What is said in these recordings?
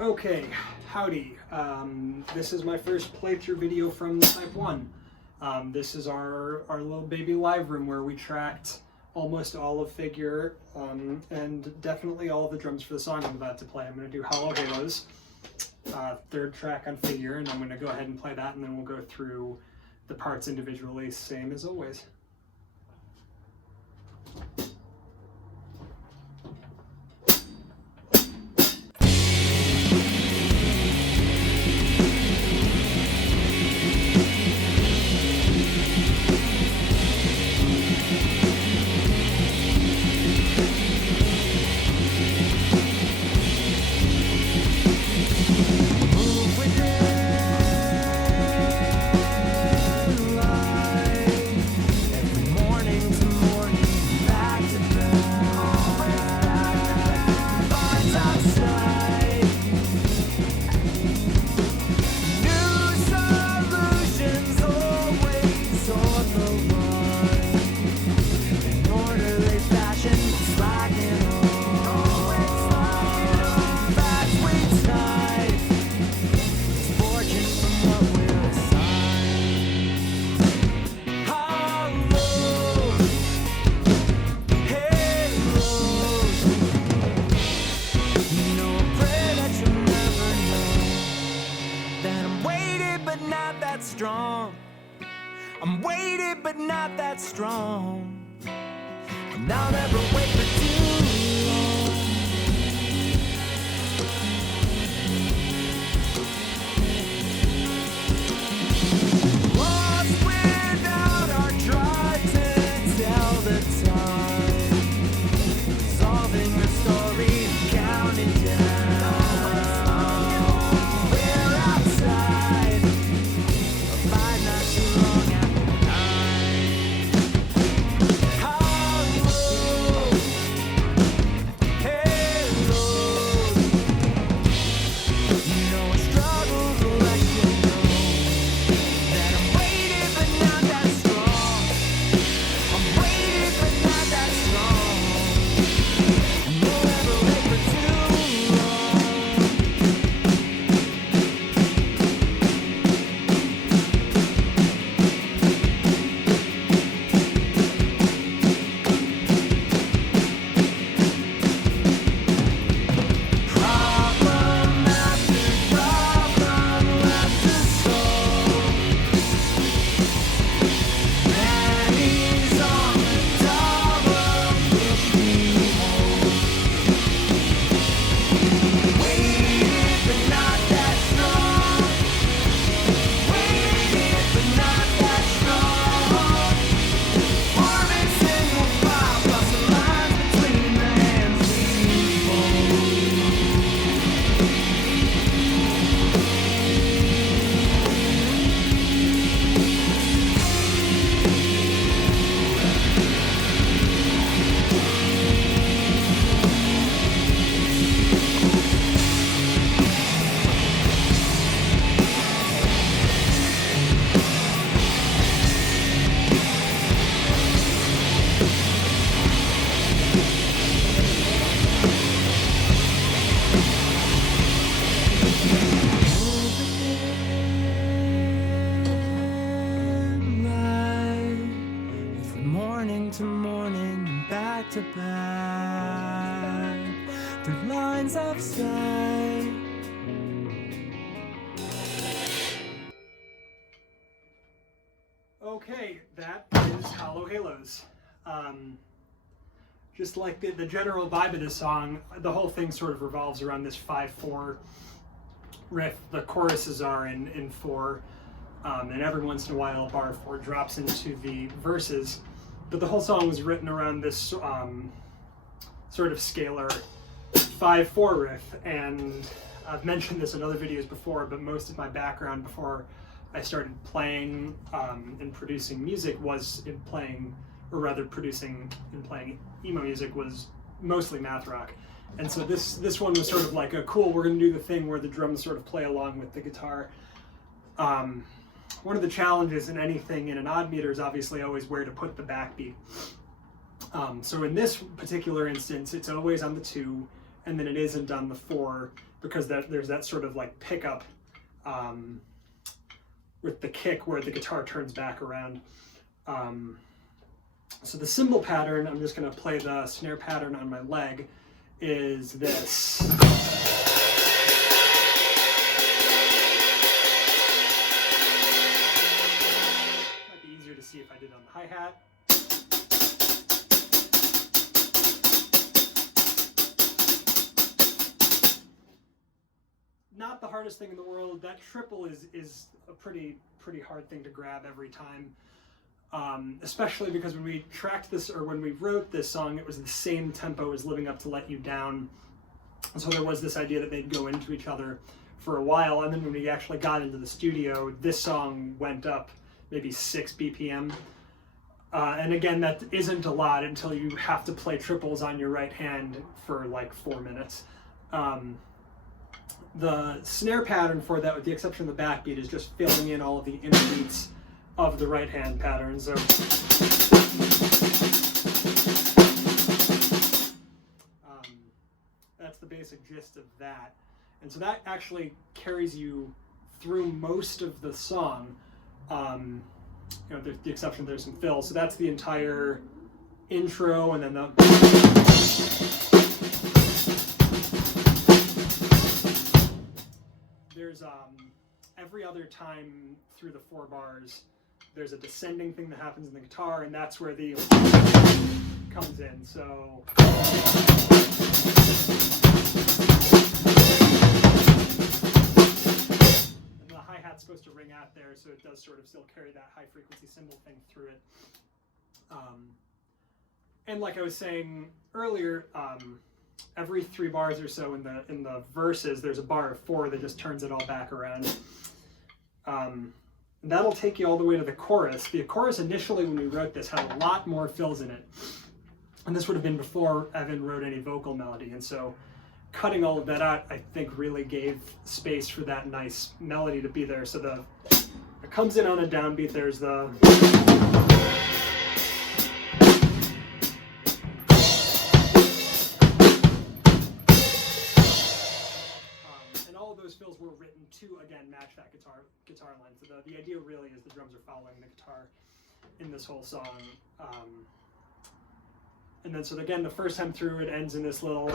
Okay, howdy. This is my first playthrough video from Type 1. This is our little baby live room where we tracked almost all of Figure and definitely all of the drums for the song I'm about to play. I'm going to do Hollow Halos, third track on Figure, and I'm going to go ahead and play that, and then we'll go through the parts individually, same as always. I'm weighted but not that strong, and I'll never wait for too long. Lost without our drive to tell the time, solving the story, counting down. We're outside, but not too long after. To morning, back to back, through lines of sight. Okay, that is Hollow Halos. Just like the general vibe of this song, the whole thing sort of revolves around this 5/4 riff. The choruses are in 4, and every once in a while bar 4 drops into the verses. But the whole song was written around this sort of scalar 5/4 riff, and I've mentioned this in other videos before, but most of my background before I started playing and producing music was in playing, or rather producing and playing emo music, was mostly math rock. And so this one was sort of like a cool, we're going to do the thing where the drums sort of play along with the guitar. One of the challenges in anything in an odd meter is obviously always where to put the backbeat. So in this particular instance, it's always on the 2, and then it isn't on the 4 because there's that sort of like pickup with the kick where the guitar turns back around. So the cymbal pattern, I'm just going to play the snare pattern on my leg, is this. Might be easier to see if I did on the hi-hat. Not the hardest thing in the world. That triple is a pretty hard thing to grab every time. Especially because when we tracked this, or when we wrote this song, it was the same tempo as Living Up to Let You Down. And so there was this idea that they'd go into each other for a while, and then when we actually got into the studio, this song went up maybe 6 BPM. And again, that isn't a lot until you have to play triples on your right hand for like 4 minutes. The snare pattern for that, with the exception of the backbeat, is just filling in all of the inner beats of the right hand pattern. So that's the basic gist of that. And so that actually carries you through most of the song. You know, the exception, there's some fills. So that's the entire intro, and then there's every other time through the 4 bars, there's a descending thing that happens in the guitar, and that's where the comes in. So and the hi-hat's supposed to ring out there, so it does sort of still carry that high frequency cymbal thing through it. And like I was saying earlier, every 3 bars or so in the verses, there's a bar of 4 that just turns it all back around. That'll take you all the way to the chorus. The chorus initially, when we wrote this, had a lot more fills in it. And this would have been before Evan wrote any vocal melody. And so cutting all of that out, I think, really gave space for that nice melody to be there. So it comes in on a downbeat. There's the... those fills were written to, again, match that guitar line. So the idea really is the drums are following the guitar in this whole song. And then, so again, the first time through, it ends in this little...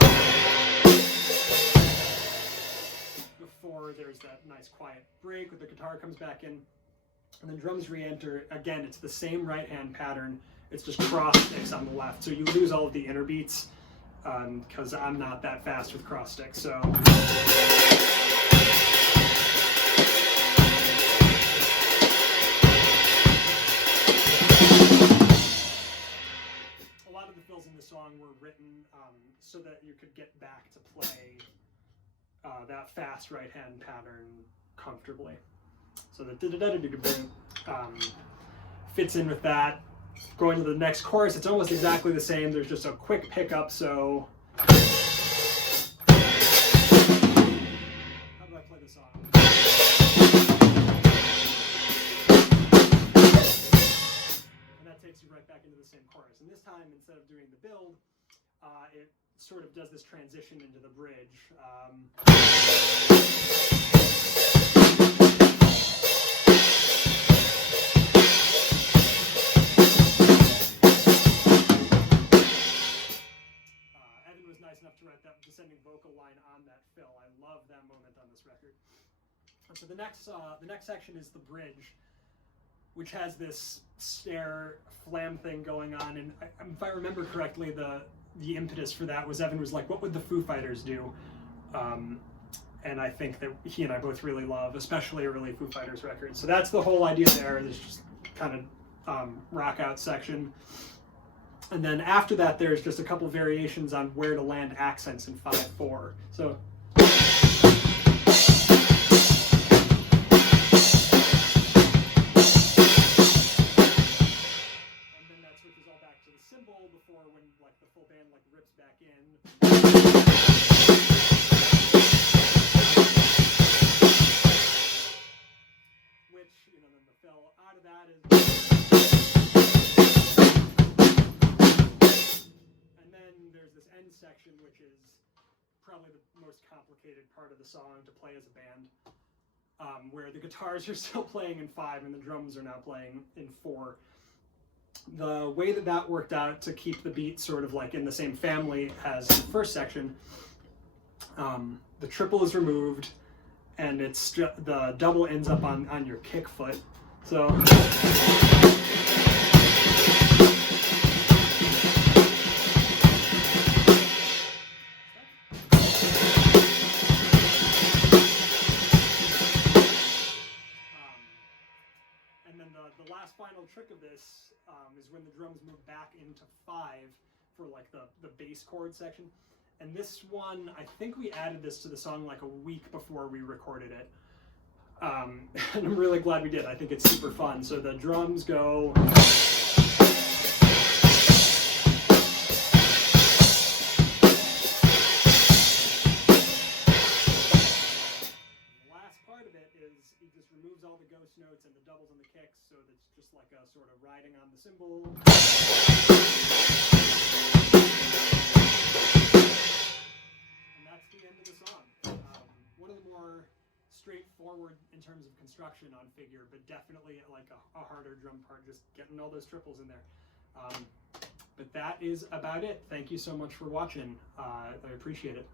Before there's that nice quiet break where the guitar comes back in, and then drums re-enter. Again, it's the same right-hand pattern. It's just cross sticks on the left. So you lose all of the inner beats, because I'm not that fast with cross sticks. So... in the song were written so that you could get back to play that fast right hand pattern comfortably. So the fits in with that. Going to the next chorus, it's almost exactly the same. There's just a quick pickup. So how do I play the song? Takes you right back into the same chorus. And this time, instead of doing the build, it sort of does this transition into the bridge. Evan was nice enough to write that descending vocal line on that fill. I love that moment on this record. And so the next section is the bridge, which has this snare flam thing going on, and if I remember correctly, the impetus for that was Evan was like, what would the Foo Fighters do? And I think that he and I both really love, especially early Foo Fighters records. So that's the whole idea there, this just kind of rock out section. And then after that, there's just a couple variations on where to land accents in 5/4. So before, when like the full band like rips back in, which, you know, then the fill out of that is, and then there's this end section which is probably the most complicated part of the song to play as a band, where the guitars are still playing in 5 and the drums are now playing in 4. The way that worked out to keep the beat sort of like in the same family as the first section, the triple is removed and the double ends up on your kick foot. So and then the last final trick of this is when the drums move back into 5 for like the bass chord section. And this one, I think we added this to the song like a week before we recorded it. And I'm really glad we did. I think it's super fun. So the drums go. The last part of it is he just removes all the ghost notes and the doubles and the kicks, so it's just like a sort of riding on the cymbal. That's the end of the song. One of the more straightforward in terms of construction on Figure, but definitely like a harder drum part, just getting all those triples in there. But that is about it. Thank you so much for watching. I appreciate it.